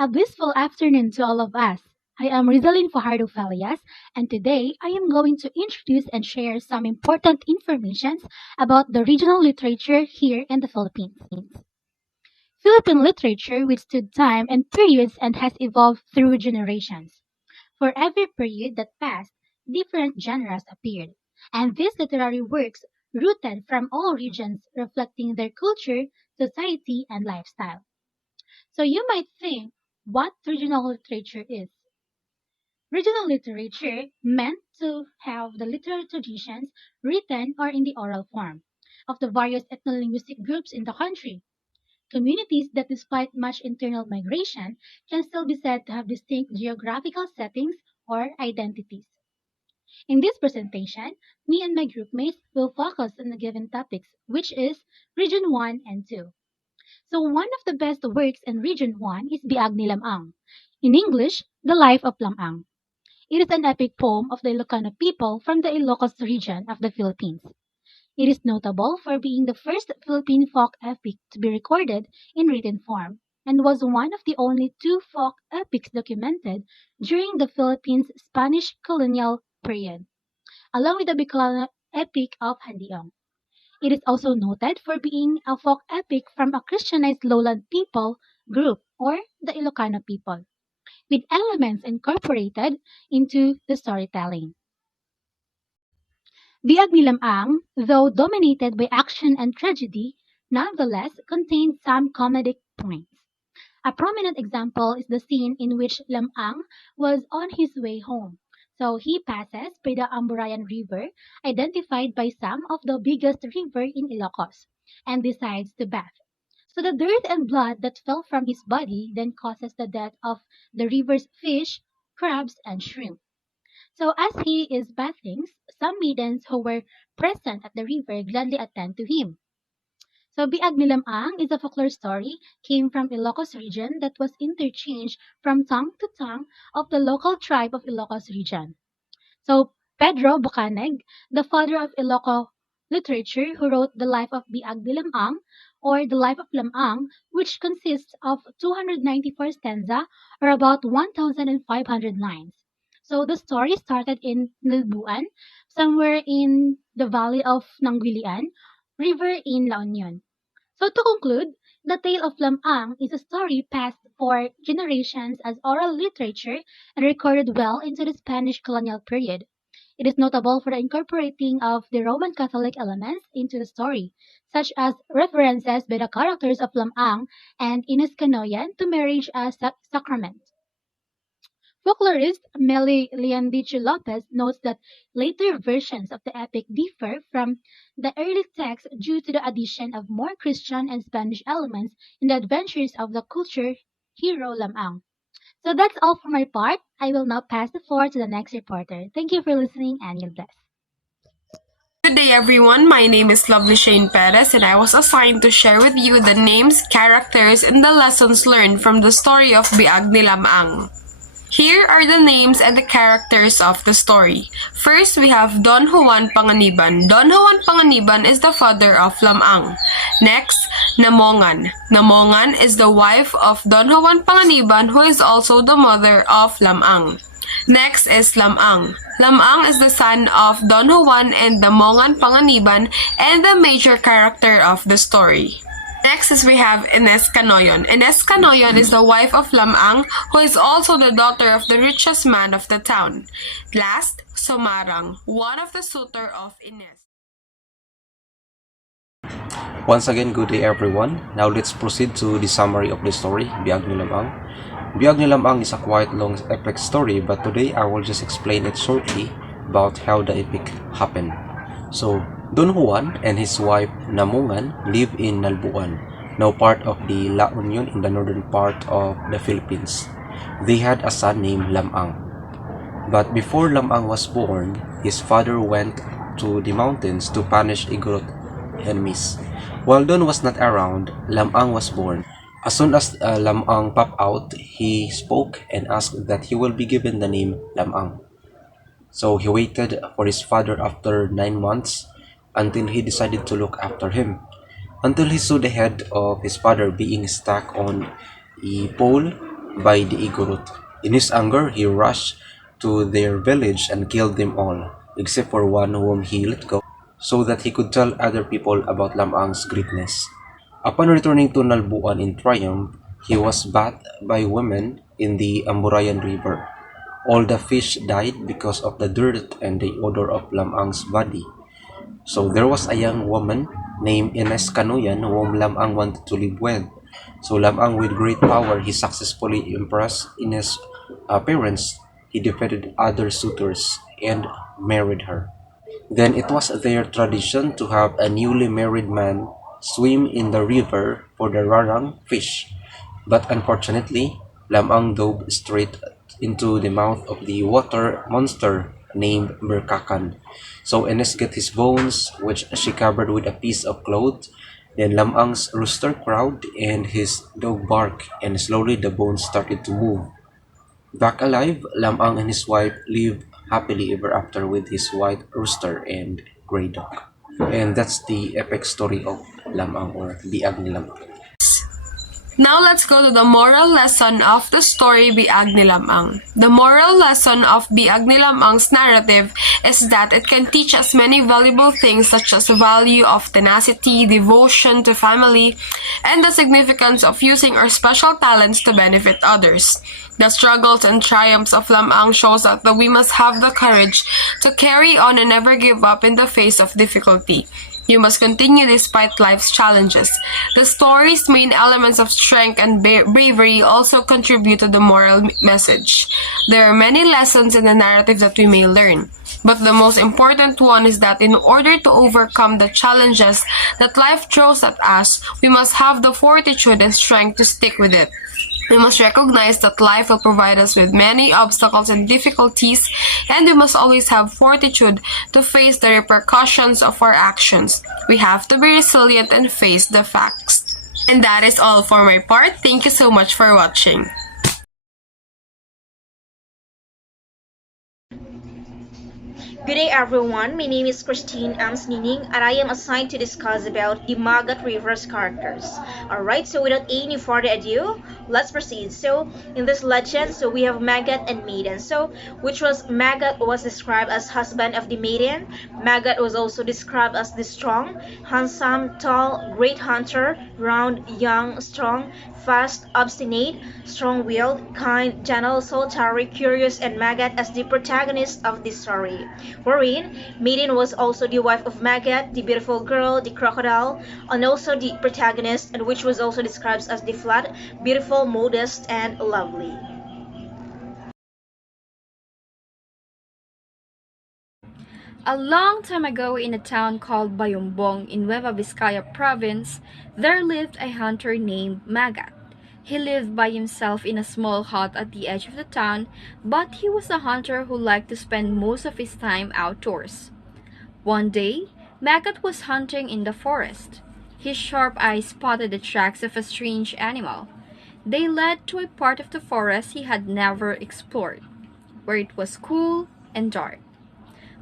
A blissful afternoon to all of us. I am Rizalyn Fajardo Falias, and today I am going to introduce and share some important information about the regional literature here in the Philippines. Philippine literature withstood time and periods and has evolved through generations. For every period that passed, different genres appeared, and these literary works rooted from all regions reflecting their culture, society, and lifestyle. So you might think what regional literature is. Regional literature meant to have the literary traditions written or in the oral form of the various ethno-linguistic groups in the country. Communities that despite much internal migration can still be said to have distinct geographical settings or identities. In this presentation, me and my groupmates will focus on the given topics, which is Region 1 and 2. So one of the best works in Region 1 is Biag ni Lamang. In English, The Life of Lamang. It is an epic poem of the Ilocano people from the Ilocos region of the Philippines. It is notable for being the first Philippine folk epic to be recorded in written form and was one of the only two folk epics documented during the Philippines' Spanish colonial period, along with the Bicolano epic of Handiong. It is also noted for being a folk epic from a Christianized lowland people group or the Ilocano people, with elements incorporated into the storytelling. Biag ni Lamang, though dominated by action and tragedy, nonetheless contained some comedic points. A prominent example is the scene in which Lamang was on his way home. So he passes by the Amburayan River, identified by some of the biggest river in Ilocos, and decides to bath. So the dirt and blood that fell from his body then causes the death of the river's fish, crabs, and shrimp. So as he is bathing, some maidens who were present at the river gladly attend to him. So Biag ni Lamang is a folklore story came from Ilocos region that was interchanged from tongue to tongue of the local tribe of Ilocos region. So Pedro Bocaneg, the father of Iloco literature, who wrote the life of Biag ni Lamang or the life of Lamang, which consists of 294 stanza or about 1,500 lines. So the story started in Nilbuan, somewhere in the valley of Nanguilian River in La Union. So to conclude, the tale of Lamang is a story passed for generations as oral literature and recorded well into the Spanish colonial period. It is notable for the incorporating of the Roman Catholic elements into the story, such as references by the characters of Lamang and Ines Canoyan to marriage as sacrament. Folklorist Meli Leandicho Lopez notes that later versions of the epic differ from the early text due to the addition of more Christian and Spanish elements in the adventures of the culture hero Lamang. So that's all for my part. I will now pass the floor to the next reporter. Thank you for listening and God bless. Good day, everyone. My name is Lovely Shane Perez, and I was assigned to share with you the names, characters, and the lessons learned from the story of Biag ni Lamang. Here are the names and the characters of the story. First, we have Don Juan Panganiban. Don Juan Panganiban is the father of Lamang. Next, Namongan. Namongan is the wife of Don Juan Panganiban, who is also the mother of Lamang. Next is Lamang. Lamang is the son of Don Juan and Namongan Panganiban and the major character of the story. Next is we have Ines Canoyon. Ines Canoyon is the wife of Lamang, who is also the daughter of the richest man of the town. Last, Somarang, one of the suitor of Ines. Once again, good day everyone. Now let's proceed to the summary of the story, Biag ni Lamang. Biag ni Lamang is a quite long epic story, but today I will just explain it shortly about how the epic happened. So, Don Juan and his wife Namungan live in Nalbuan, now part of the La Union in the northern part of the Philippines. They had a son named Lamang. But before Lamang was born, his father went to the mountains to punish Igorot enemies. While Don was not around, Lamang was born. As soon as Lamang popped out, he spoke and asked that he will be given the name Lamang. So he waited for his father after 9 months until he decided to look after him, until he saw the head of his father being stuck on a pole by the Igorot. In his anger, he rushed to their village and killed them all, except for one whom he let go, so that he could tell other people about Lamang's greatness. Upon returning to Nalbuan in triumph, he was bathed by women in the Amburayan River. All the fish died because of the dirt and the odor of Lamang's body. So there was a young woman named Ines Kanuyan whom Lamang wanted to live with. So Lamang, with great power, he successfully impressed Ines' parents. He defeated other suitors and married her. Then it was their tradition to have a newly married man swim in the river for the rarang fish. But unfortunately, Lamang dove straight into the mouth of the water monster named Berkakan. So Enes got his bones, which she covered with a piece of cloth. Then Lamang's rooster crowed and his dog barked, and slowly the bones started to move. Back alive, Lamang and his wife lived happily ever after with his white rooster and gray dog. And that's the epic story of Lamang, or Biag ni Lamang. Now let's go to the moral lesson of the story Biag ni Lamang. The moral lesson of Biag ni Lamang's narrative is that it can teach us many valuable things such as the value of tenacity, devotion to family, and the significance of using our special talents to benefit others. The struggles and triumphs of Lamang shows that we must have the courage to carry on and never give up in the face of difficulty. You must continue despite life's challenges. The story's main elements of strength and bravery also contribute to the moral message. There are many lessons in the narrative that we may learn, but the most important one is that in order to overcome the challenges that life throws at us, we must have the fortitude and strength to stick with it. We must recognize that life will provide us with many obstacles and difficulties, and we must always have fortitude to face the repercussions of our actions. We have to be resilient and face the facts. And that is all for my part. Thank you so much for watching. Good day everyone, my name is Christine Amsnining and I am assigned to discuss about the Magat River's characters. Alright, so without any further ado, let's proceed. So in this legend, so we have Magat and Maiden. So which was Magat was described as husband of the maiden. Magat was also described as the strong, handsome, tall, great hunter, round, young, strong, fast, obstinate, strong-willed, kind, gentle, solitary, curious, and Magat as the protagonist of this story. Wherein, Maiden was also the wife of Magat, the beautiful girl, the crocodile, and also the protagonist, and which was also described as the flat, beautiful, modest, and lovely. A long time ago in a town called Bayumbong in Nueva Vizcaya province, there lived a hunter named Magat. He lived by himself in a small hut at the edge of the town, but he was a hunter who liked to spend most of his time outdoors. One day, Magat was hunting in the forest. His sharp eyes spotted the tracks of a strange animal. They led to a part of the forest he had never explored, where it was cool and dark.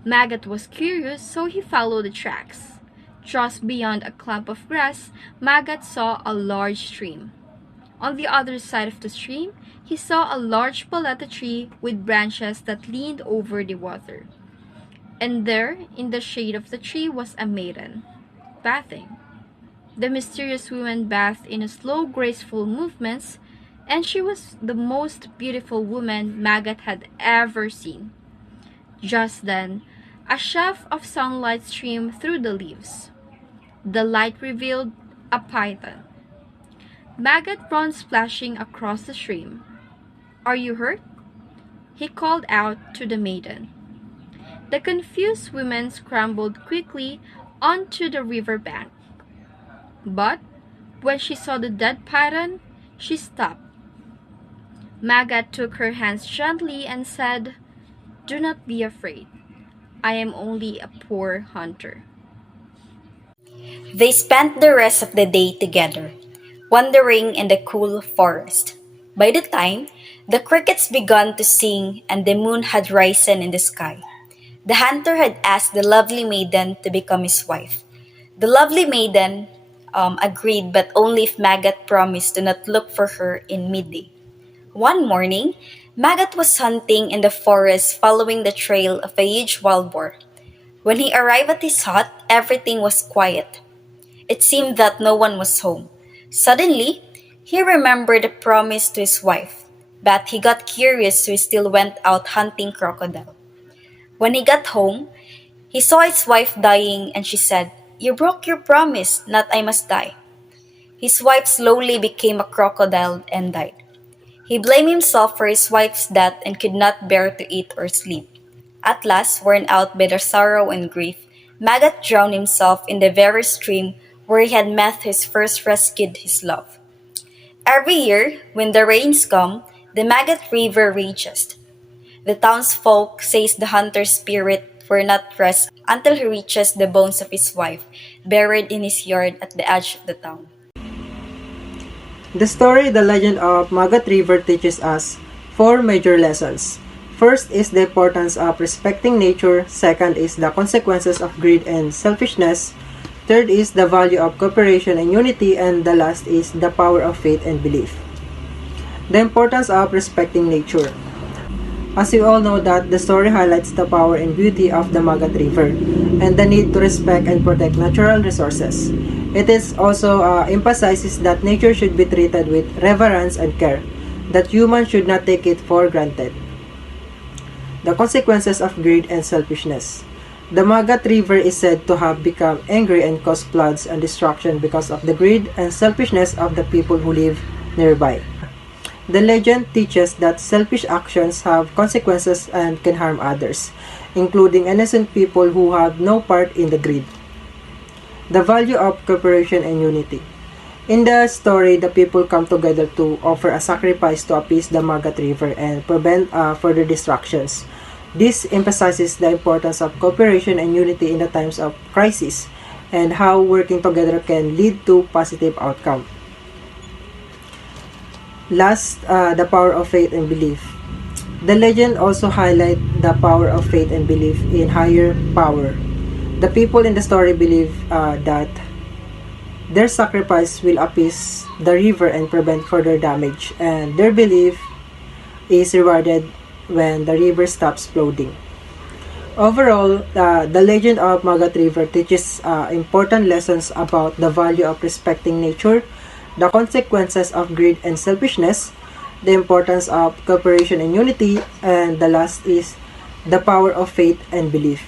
Magat was curious, so he followed the tracks. Just beyond a clump of grass, Magat saw a large stream. On the other side of the stream, he saw a large paleta tree with branches that leaned over the water. And there, in the shade of the tree, was a maiden, bathing. The mysterious woman bathed in slow, graceful movements, and she was the most beautiful woman Magat had ever seen. Just then, a shaft of sunlight streamed through the leaves. The light revealed a python. Magat ran splashing across the stream. "Are you hurt?" he called out to the maiden. The confused woman scrambled quickly onto the river bank. But when she saw the dead python, she stopped. Magat took her hands gently and said, "Do not be afraid. I am only a poor hunter." They spent the rest of the day together, wandering in the cool forest. By the time the crickets began to sing and the moon had risen in the sky, the hunter had asked the lovely maiden to become his wife. The lovely maiden agreed, but only if Magat promised to not look for her in midday. One morning, Magat was hunting in the forest following the trail of a huge wild boar. When he arrived at his hut, everything was quiet. It seemed that no one was home. Suddenly, he remembered a promise to his wife, but he got curious so he still went out hunting crocodile. When he got home, he saw his wife dying and she said, "You broke your promise, not I must die." His wife slowly became a crocodile and died. He blamed himself for his wife's death and could not bear to eat or sleep. At last, worn out by the sorrow and grief, Magat drowned himself in the very stream where he had met his first rescued his love. Every year, when the rains come, the Magat River rages. The townsfolk says the hunter's spirit will not rest until he reaches the bones of his wife, buried in his yard at the edge of the town. The story The Legend of Magat River teaches us four major lessons. First is the importance of respecting nature, second is the consequences of greed and selfishness, third is the value of cooperation and unity, and the last is the power of faith and belief. The importance of respecting nature. As you all know that the story highlights the power and beauty of the Magat River and the need to respect and protect natural resources. It is also emphasizes that nature should be treated with reverence and care, that humans should not take it for granted. The consequences of greed and selfishness. The Magat River is said to have become angry and caused floods and destruction because of the greed and selfishness of the people who live nearby. The legend teaches that selfish actions have consequences and can harm others, including innocent people who have no part in the greed. The value of cooperation and unity. In the story, the people come together to offer a sacrifice to appease the Magat River and prevent further destructions. This emphasizes the importance of cooperation and unity in the times of crisis and how working together can lead to positive outcome. Last, the power of faith and belief. The legend also highlights the power of faith and belief in higher power. The people in the story believe that their sacrifice will appease the river and prevent further damage, and their belief is rewarded when the river stops flooding. Overall, the legend of Magat River teaches important lessons about the value of respecting nature, the consequences of greed and selfishness, the importance of cooperation and unity, and the last is the power of faith and belief.